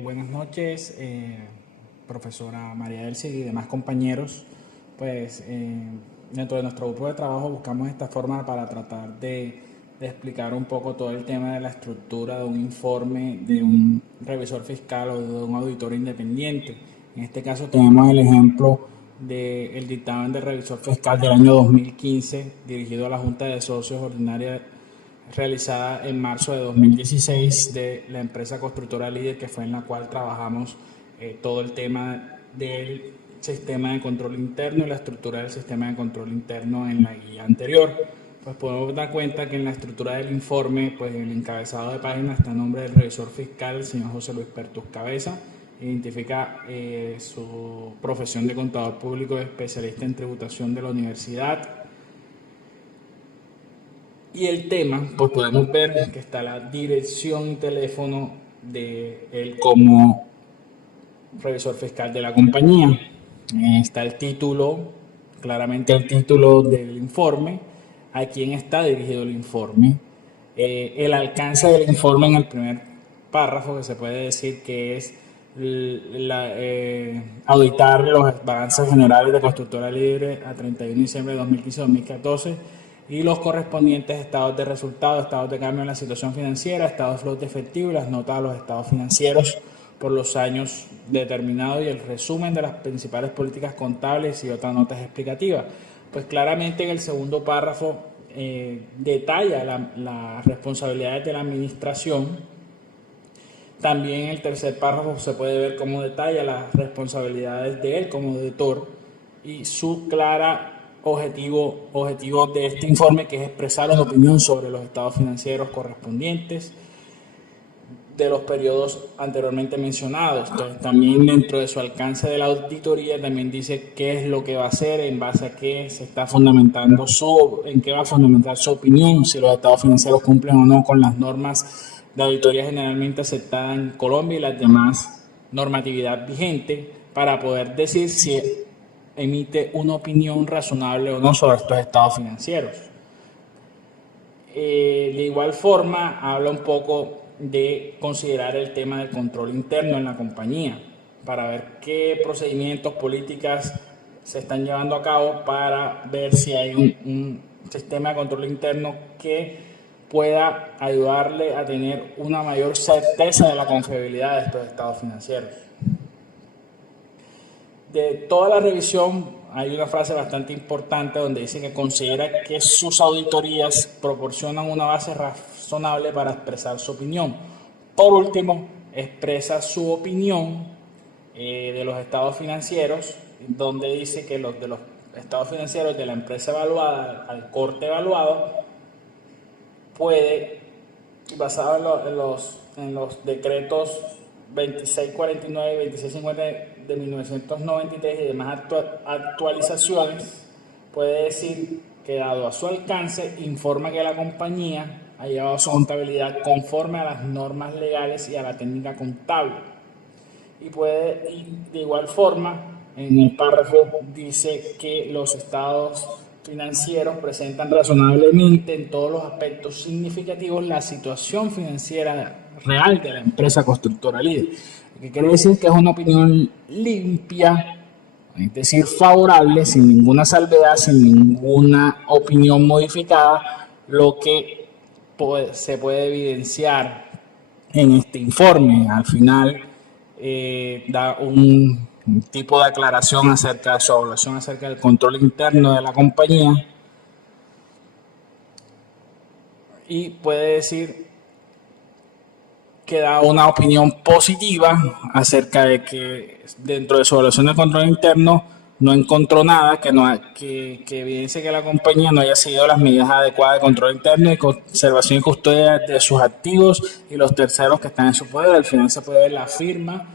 Buenas noches, profesora María Elsie y demás compañeros. Dentro de nuestro grupo de trabajo buscamos esta forma para tratar de explicar un poco todo el tema de la estructura de un informe de un revisor fiscal o de un auditor independiente. En este caso tenemos el ejemplo del dictamen del revisor fiscal del año 2015 dirigido a la Junta de Socios Ordinaria realizada en marzo de 2016 de la empresa constructora Líder, que fue en la cual trabajamos todo el tema del sistema de control interno y la estructura del sistema de control interno en la guía anterior. Pues podemos dar cuenta que en la estructura del informe, pues en el encabezado de página está el nombre del revisor fiscal, el señor José Luis Pertus Cabeza, identifica su profesión de contador público especialista en tributación de la universidad. Y el tema, pues podemos ver que está la dirección y teléfono de él como revisor fiscal de la compañía. Está el título, claramente el título del informe, a quién está dirigido el informe, el alcance del informe en el primer párrafo, que se puede decir que es auditar los balances generales de Constructora Libre a 31 de diciembre de 2015-2014 y los correspondientes estados de resultado, estados de cambio en la situación financiera, estados de flote efectivo y las notas de los estados financieros por los años determinados y el resumen de las principales políticas contables y otras notas explicativas. Pues claramente en el segundo párrafo detalla las responsabilidades de la administración. También en el tercer párrafo se puede ver cómo detalla las responsabilidades de él como auditor y su clara objetivo de este informe, que es expresar una opinión sobre los estados financieros correspondientes de los periodos anteriormente mencionados. Entonces, también dentro de su alcance de la auditoría también dice qué es lo que va a hacer, en base a qué se está fundamentando en qué va a fundamentar su opinión, si los estados financieros cumplen o no con las normas de auditoría generalmente aceptadas en Colombia y las demás normatividad vigente, para poder decir si emite una opinión razonable o no sobre estos estados financieros. De igual forma, habla un poco de considerar el tema del control interno en la compañía, para ver qué procedimientos, políticas se están llevando a cabo para ver si hay un sistema de control interno que pueda ayudarle a tener una mayor certeza de la confiabilidad de estos estados financieros. De toda la revisión hay una frase bastante importante donde dice que considera que sus auditorías proporcionan una base razonable para expresar su opinión. Por último, expresa su opinión de los estados financieros, donde dice que los de los estados financieros de la empresa evaluada al corte evaluado puede, basado en los decretos 2649 y 2650 de 1993 y demás actualizaciones, puede decir que, dado a su alcance, informa que la compañía ha llevado su contabilidad conforme a las normas legales y a la técnica contable. Y de igual forma, en el párrafo dice que los estados financieros presentan razonablemente en todos los aspectos significativos la situación financiera real de la empresa constructora Líder, que quiere decir que es una opinión limpia, es decir, favorable, sin ninguna salvedad, sin ninguna opinión modificada, lo que se puede evidenciar en este informe. Al final da un tipo de aclaración acerca de su evaluación, acerca del control interno de la compañía, y puede decir que da una opinión positiva acerca de que dentro de su evaluación de control interno no encontró nada que evidencie que la compañía no haya seguido las medidas adecuadas de control interno y conservación y custodia de sus activos y los terceros que están en su poder. Al final se puede ver la firma,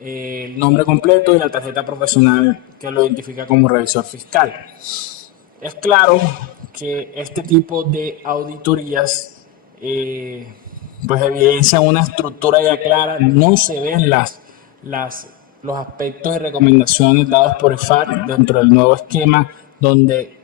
el nombre completo y la tarjeta profesional que lo identifica como revisor fiscal. Es claro que este tipo de auditorías pues evidencia una estructura ya clara, no se ven los aspectos y recomendaciones dados por EFAC dentro del nuevo esquema, donde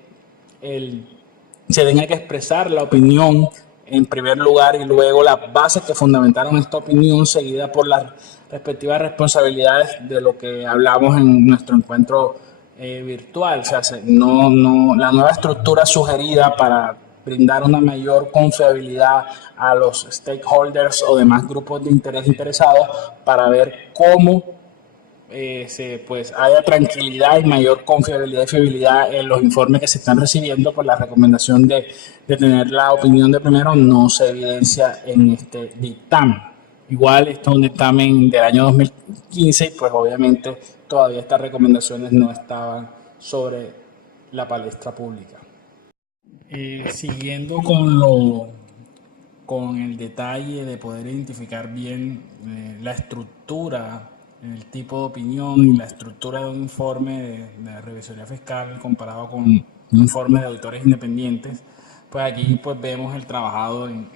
se tenga que expresar la opinión en primer lugar y luego las bases que fundamentaron esta opinión, seguida por las respectivas responsabilidades de lo que hablamos en nuestro encuentro virtual. O sea, la nueva estructura sugerida para brindar una mayor confiabilidad a los stakeholders o demás grupos de interés interesados para ver cómo pues haya tranquilidad y mayor confiabilidad y fiabilidad en los informes que se están recibiendo, por la recomendación de tener la opinión de primero no se evidencia en este dictamen. Igual esto es un dictamen del año 2015 y pues obviamente todavía estas recomendaciones no estaban sobre la palestra pública. Siguiendo con el detalle de poder identificar bien la estructura, el tipo de opinión y la estructura de un informe de revisoría fiscal comparado con un informe de auditores independientes, pues aquí pues vemos el trabajado en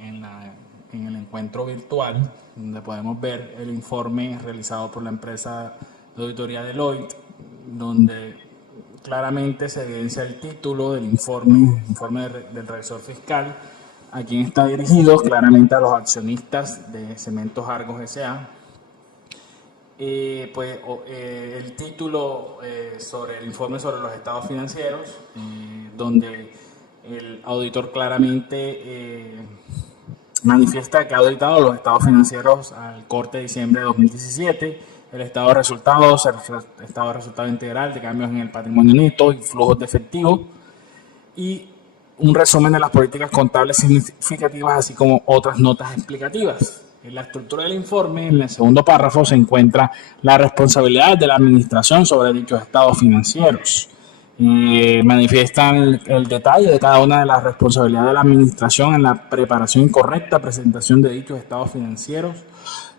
el encuentro virtual, donde podemos ver el informe realizado por la empresa de auditoría Deloitte, donde claramente se evidencia el título del informe del revisor fiscal, a quien está dirigido, claramente a los accionistas de Cementos Argos S.A. El título sobre el informe sobre los estados financieros, donde el auditor claramente manifiesta que ha auditado los estados financieros al corte de diciembre de 2017, el estado de resultados, el estado de resultado integral de cambios en el patrimonio neto y flujos de efectivo, y un resumen de las políticas contables significativas, así como otras notas explicativas. En la estructura del informe, en el segundo párrafo, se encuentra la responsabilidad de la administración sobre dichos estados financieros. Manifiestan el detalle de cada una de las responsabilidades de la administración en la preparación y correcta presentación de dichos estados financieros,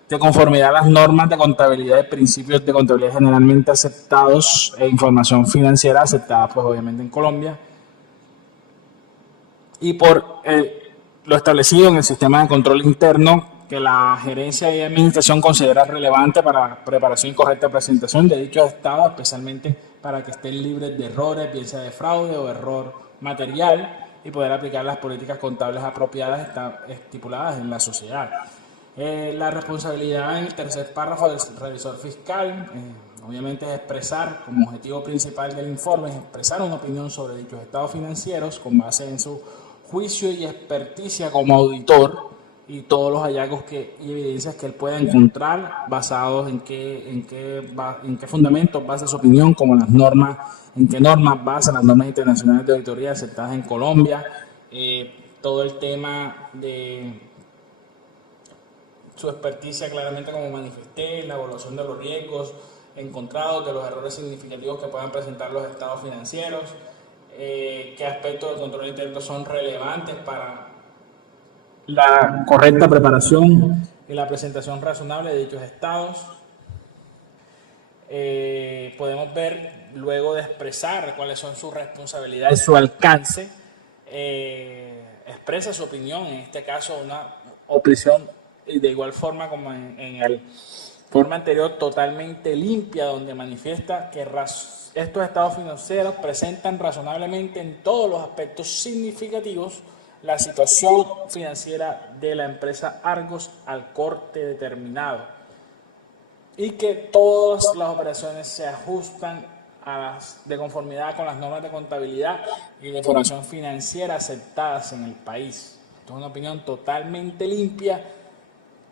de conformidad a las normas de contabilidad y principios de contabilidad generalmente aceptados e información financiera aceptada, pues obviamente en Colombia, y por lo establecido en el sistema de control interno que la gerencia y administración considera relevante para la preparación y correcta presentación de dichos estados, especialmente para que estén libres de errores, bien sea de fraude o error material, y poder aplicar las políticas contables apropiadas estipuladas en la sociedad. La responsabilidad en el tercer párrafo del revisor fiscal, obviamente, es expresar como objetivo principal del informe, es expresar una opinión sobre dichos estados financieros con base en su juicio y experticia como auditor y todos los hallazgos y evidencias que él pueda encontrar, basados en qué fundamentos basa su opinión, como las normas, en qué normas basa las normas internacionales de auditoría aceptadas en Colombia, todo el tema de su experticia, claramente, como manifesté, en la evaluación de los riesgos encontrados, de los errores significativos que puedan presentar los estados financieros, qué aspectos del control interno son relevantes para la correcta preparación y la presentación razonable de dichos estados. Podemos ver, luego de expresar cuáles son sus responsabilidades, su alcance, expresa su opinión, en este caso una opinión de igual forma como en el forma anterior, totalmente limpia, donde manifiesta que estos estados financieros presentan razonablemente en todos los aspectos significativos la situación financiera de la empresa Argos al corte determinado, y que todas las operaciones se ajustan de conformidad con las normas de contabilidad y de información financiera aceptadas en el país. Esto es una opinión totalmente limpia,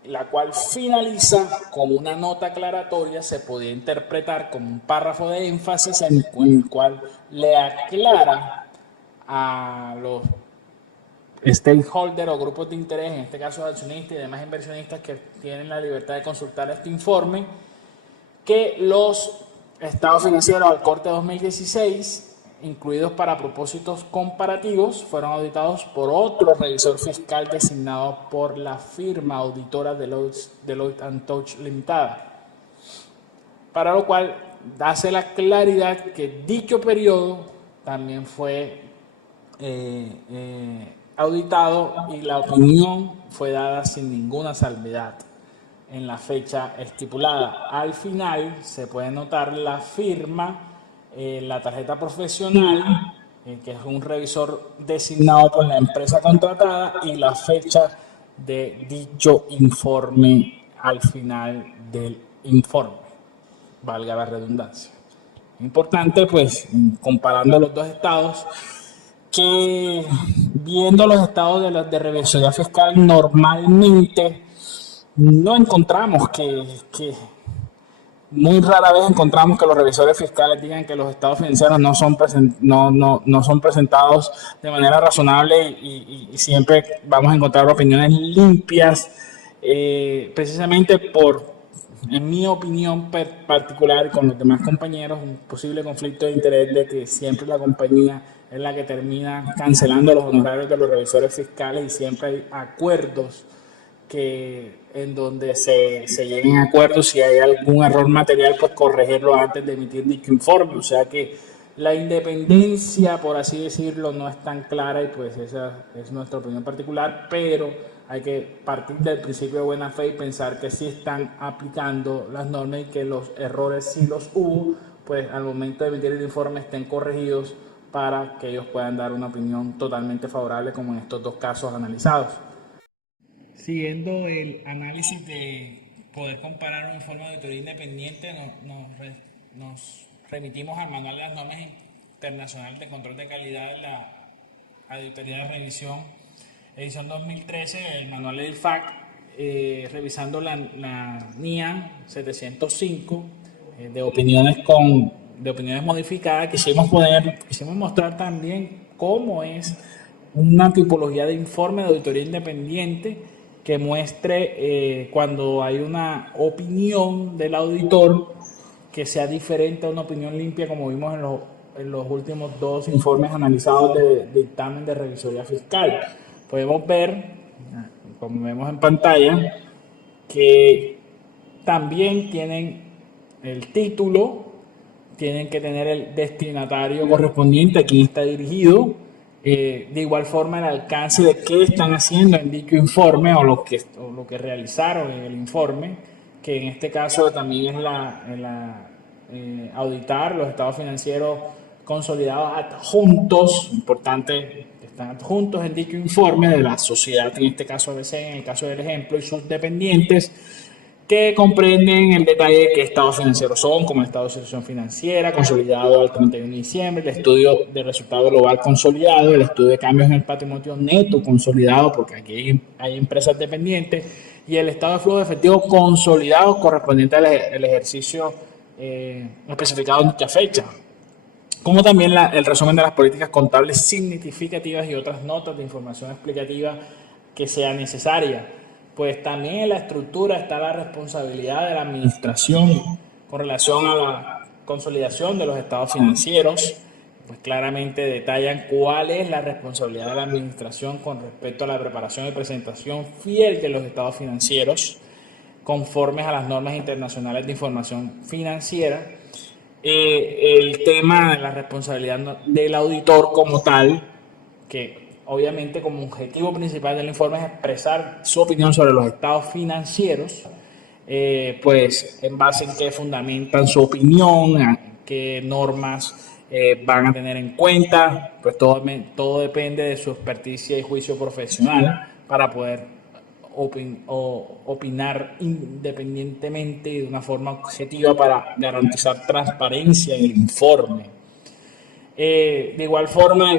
la cual finaliza como una nota aclaratoria, se podría interpretar como un párrafo de énfasis en el cual le aclara a los stakeholders o grupos de interés, en este caso accionistas y demás inversionistas que tienen la libertad de consultar este informe, que los estados financieros al corte 2016, incluidos para propósitos comparativos, fueron auditados por otro revisor fiscal designado por la firma auditora Deloitte & Touche Limitada, para lo cual hace la claridad que dicho periodo también fue auditado y la opinión fue dada sin ninguna salvedad en la fecha estipulada. Al final se puede notar la firma, la tarjeta profesional que es un revisor designado por la empresa contratada, y la fecha de dicho informe al final del informe, valga la redundancia. Importante, pues, comparando los dos estados, que viendo los estados de revisoría fiscal, normalmente no encontramos muy rara vez encontramos que los revisores fiscales digan que los estados financieros no son presentados de manera razonable, y siempre vamos a encontrar opiniones limpias, precisamente en mi opinión particular con los demás compañeros, un posible conflicto de interés de que siempre la compañía es la que termina cancelando los honorarios de los revisores fiscales, y siempre hay acuerdos en donde se lleguen a acuerdos. Si hay algún error material, pues corregirlo antes de emitir dicho informe. O sea que la independencia, por así decirlo, no es tan clara, y pues esa es nuestra opinión particular, pero hay que partir del principio de buena fe y pensar que sí están aplicando las normas, y que los errores, si los hubo, pues al momento de emitir el informe estén corregidos para que ellos puedan dar una opinión totalmente favorable, como en estos dos casos analizados. Siguiendo el análisis de poder comparar un informe de auditoría independiente, nos remitimos al Manual de las Normas Internacionales de Control de Calidad de la Auditoría de Revisión, edición 2013, el manual del FAC, revisando la NIA 705, de opiniones modificadas. Quisimos mostrar también cómo es una tipología de informe de auditoría independiente que muestre cuando hay una opinión del auditor que sea diferente a una opinión limpia, como vimos en los últimos dos informes analizados de dictamen de revisoría fiscal. Podemos ver, como vemos en pantalla, que también tienen el título, tienen que tener el destinatario correspondiente, a quien está dirigido, de igual forma el alcance de qué están haciendo en dicho informe, o lo que realizaron en el informe, que en este caso también es auditar los estados financieros consolidados adjuntos, importante, que están adjuntos en dicho informe de la sociedad, en este caso ABC, en el caso del ejemplo, y sus dependientes, que comprenden el detalle de qué estados financieros son, como el estado de situación financiera consolidado al 31 de diciembre, el estudio de resultado global consolidado, el estudio de cambios en el patrimonio neto consolidado, porque aquí hay empresas dependientes, y el estado de flujo de efectivo consolidado correspondiente al ejercicio especificado en dicha fecha, como también el resumen de las políticas contables significativas y otras notas de información explicativa que sea necesaria. Pues también en la estructura está la responsabilidad de la administración con relación a la consolidación de los estados financieros. Pues claramente detallan cuál es la responsabilidad de la administración con respecto a la preparación y presentación fiel de los estados financieros conformes a las normas internacionales de información financiera. El tema de la responsabilidad del auditor como tal, que obviamente como objetivo principal del informe es expresar su opinión sobre los estados financieros, pues en base en qué fundamentan su opinión, qué normas van a tener en cuenta, pues todo depende de su experticia y juicio profesional para poder opinar independientemente de una forma objetiva para garantizar transparencia en el informe. De igual forma,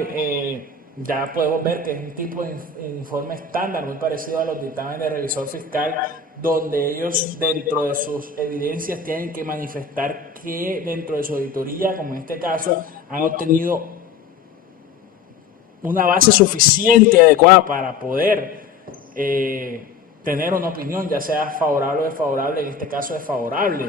ya podemos ver que es un tipo de informe estándar muy parecido a los dictámenes de revisor fiscal, donde ellos dentro de sus evidencias tienen que manifestar que dentro de su auditoría, como en este caso, han obtenido una base suficiente y adecuada para poder tener una opinión, ya sea favorable o desfavorable. En este caso es favorable.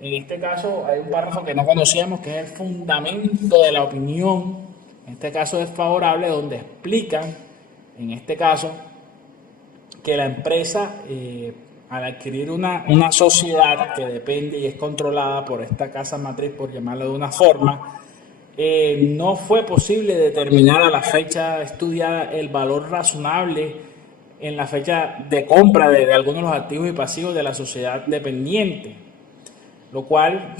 En este caso hay un párrafo que no conocíamos, que es el fundamento de la opinión. En este caso es favorable, donde explican, en este caso, que la empresa, al adquirir una sociedad que depende y es controlada por esta casa matriz, por llamarlo de una forma, no fue posible determinar a la fecha estudiada el valor razonable en la fecha de compra de algunos de los activos y pasivos de la sociedad dependiente. lo cual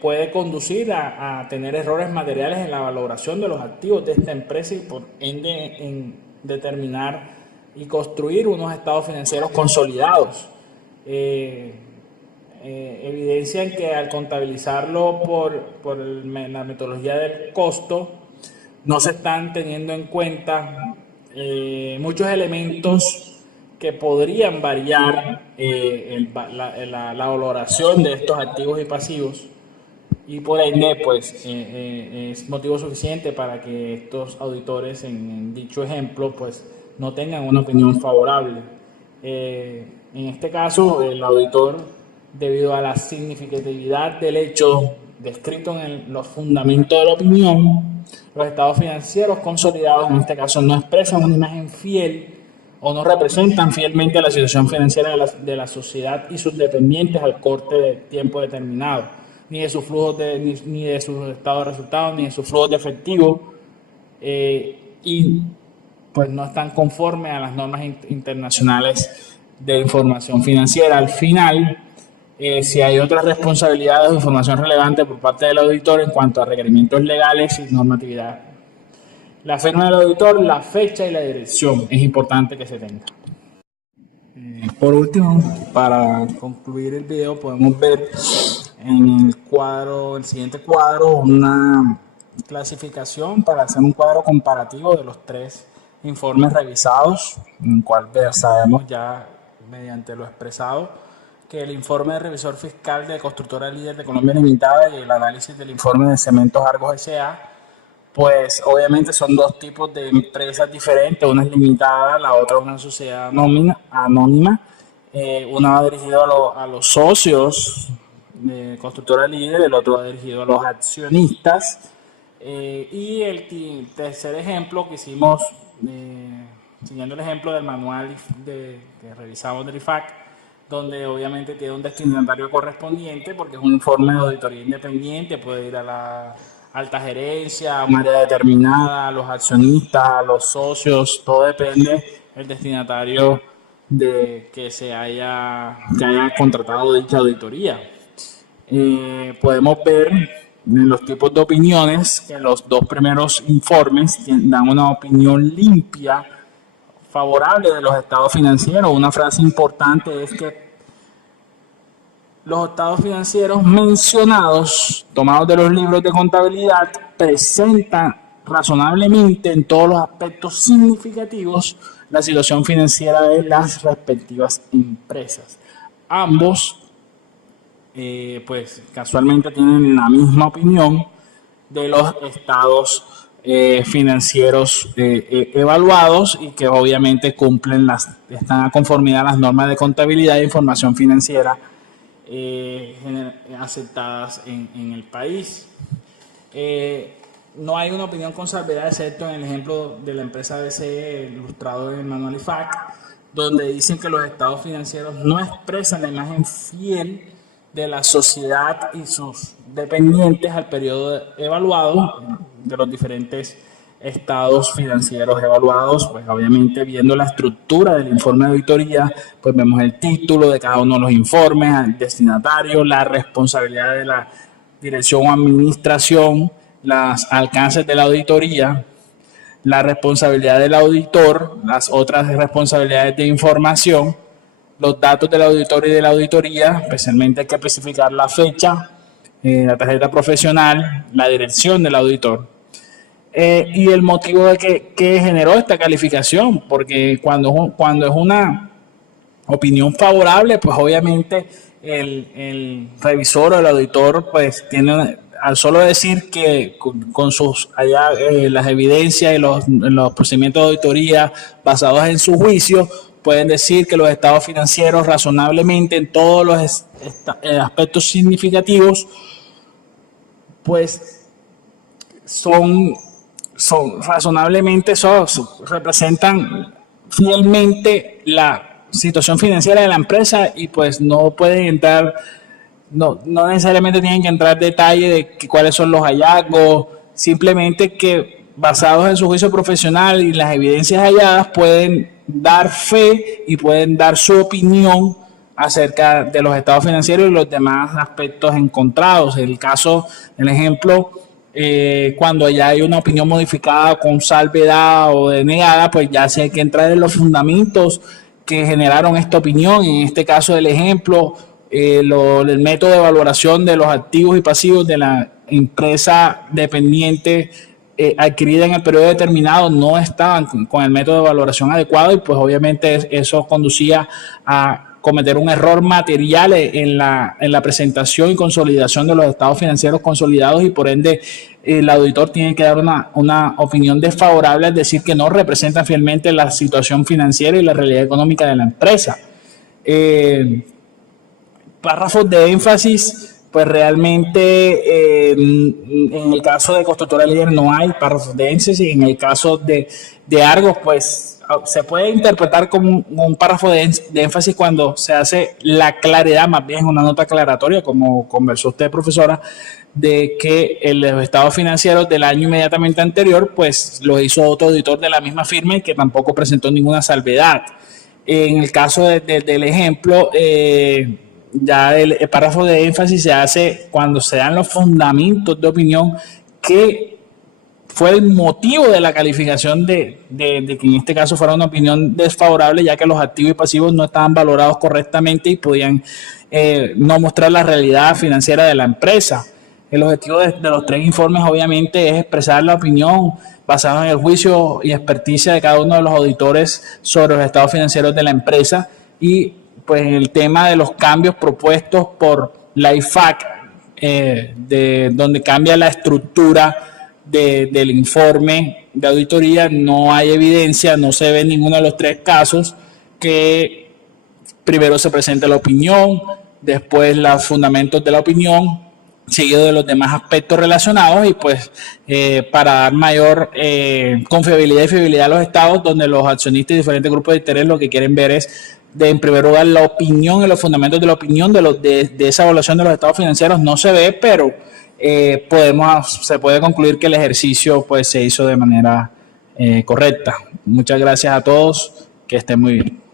puede conducir a tener errores materiales en la valoración de los activos de esta empresa y por ende en determinar y construir unos estados financieros consolidados. Evidencian que al contabilizarlo por la metodología del costo, no se están teniendo en cuenta muchos elementos que podrían variar la valoración de estos activos y pasivos, y por ende pues es motivo suficiente para que estos auditores en dicho ejemplo pues no tengan una opinión favorable. En este caso, el auditor, debido a la significatividad del hecho descrito en los fundamentos de la opinión, los estados financieros consolidados en este caso no expresan una imagen fiel o no representan fielmente la situación financiera de la sociedad y sus dependientes al corte de tiempo determinado, ni de sus flujos ni de sus estados de resultados, ni de sus flujos de efectivo, y pues no están conformes a las normas internacionales de información financiera. Al final, si hay otras responsabilidades o información relevante por parte del auditor en cuanto a requerimientos legales y normatividad. La firma del auditor, la fecha y la dirección es importante que se tenga. Por último, para concluir el video, podemos ver en el siguiente cuadro, una clasificación para hacer un cuadro comparativo de los 3 informes revisados, en el cual sabemos ya mediante lo expresado que el informe de revisor fiscal de Constructora Líder de Colombia Limitada y el análisis del informe de Cementos Argos S.A., pues obviamente son 2 tipos de empresas diferentes, una es limitada, la otra es una sociedad anónima. Una va dirigido a los socios de Constructora Líder, el otro va dirigido a los accionistas. Y el tercer ejemplo que hicimos, siguiendo el ejemplo del manual que revisamos del IFAC, donde obviamente tiene un destinatario correspondiente porque es un informe de auditoría independiente, puede ir a la alta gerencia, a un área determinada, a los accionistas, a los socios, todo depende del destinatario que haya contratado dicha auditoría. Podemos ver en los tipos de opiniones que los 2 primeros informes dan una opinión limpia, favorable de los estados financieros. Una frase importante es que los estados financieros mencionados, tomados de los libros de contabilidad, presentan razonablemente en todos los aspectos significativos la situación financiera de las respectivas empresas. Ambos, pues casualmente tienen la misma opinión de los estados financieros evaluados y que obviamente están a conformidad a las normas de contabilidad e información financiera aceptadas en el país. No hay una opinión con salvedad, excepto en el ejemplo de la empresa BCE ilustrado en el manual IFAC, donde dicen que los estados financieros no expresan la imagen fiel de la sociedad y sus dependientes al periodo evaluado de los diferentes estados financieros evaluados. Pues obviamente, viendo la estructura del informe de auditoría, pues vemos el título de cada uno de los informes, el destinatario, la responsabilidad de la dirección o administración, los alcances de la auditoría, la responsabilidad del auditor, las otras responsabilidades de información, los datos del auditor y de la auditoría. Especialmente hay que especificar la fecha, la tarjeta profesional, la dirección del auditor. Y el motivo de que generó esta calificación, porque cuando es una opinión favorable, pues obviamente el revisor o el auditor pues tiene, al solo decir que con sus las evidencias y los procedimientos de auditoría basados en su juicio, pueden decir que los estados financieros razonablemente en todos los aspectos significativos pues representan fielmente la situación financiera de la empresa, y pues no pueden entrar, no necesariamente tienen que entrar detalle de cuáles son los hallazgos, simplemente que basados en su juicio profesional y las evidencias halladas pueden dar fe y pueden dar su opinión acerca de los estados financieros y los demás aspectos encontrados. El ejemplo, cuando ya hay una opinión modificada con salvedad o denegada, pues ya se hay que entrar en los fundamentos que generaron esta opinión. En este caso del ejemplo, el método de valoración de los activos y pasivos de la empresa dependiente adquirida en el periodo determinado no estaban con el método de valoración adecuado, y pues obviamente eso conducía a cometer un error material en la presentación y consolidación de los estados financieros consolidados, y por ende el auditor tiene que dar una opinión desfavorable, es decir, que no representa fielmente la situación financiera y la realidad económica de la empresa. Párrafos de énfasis. Pues realmente en el caso de Constructora Líder no hay párrafos de énfasis, y en el caso de Argos pues se puede interpretar como un párrafo de énfasis cuando se hace la claridad, más bien una nota aclaratoria, como conversó usted, profesora, de que los estados financieros del año inmediatamente anterior pues los hizo otro auditor de la misma firma y que tampoco presentó ninguna salvedad. En el caso del ejemplo, ya el párrafo de énfasis se hace cuando se dan los fundamentos de opinión que fue el motivo de la calificación de que en este caso fuera una opinión desfavorable, ya que los activos y pasivos no estaban valorados correctamente y podían no mostrar la realidad financiera de la empresa. El objetivo de los tres informes obviamente es expresar la opinión basada en el juicio y experticia de cada uno de los auditores sobre los estados financieros de la empresa, y pues el tema de los cambios propuestos por la IFAC, donde cambia la estructura del informe de auditoría, no hay evidencia, no se ve en ninguno de los tres casos que primero se presente la opinión, después los fundamentos de la opinión, seguido de los demás aspectos relacionados, y pues para dar mayor confiabilidad y fiabilidad a los estados, donde los accionistas y diferentes grupos de interés lo que quieren ver es en primer lugar la opinión y los fundamentos de la opinión de esa evaluación de los estados financieros. No se ve, pero se puede concluir que el ejercicio pues se hizo de manera correcta. Muchas gracias a todos, que estén muy bien.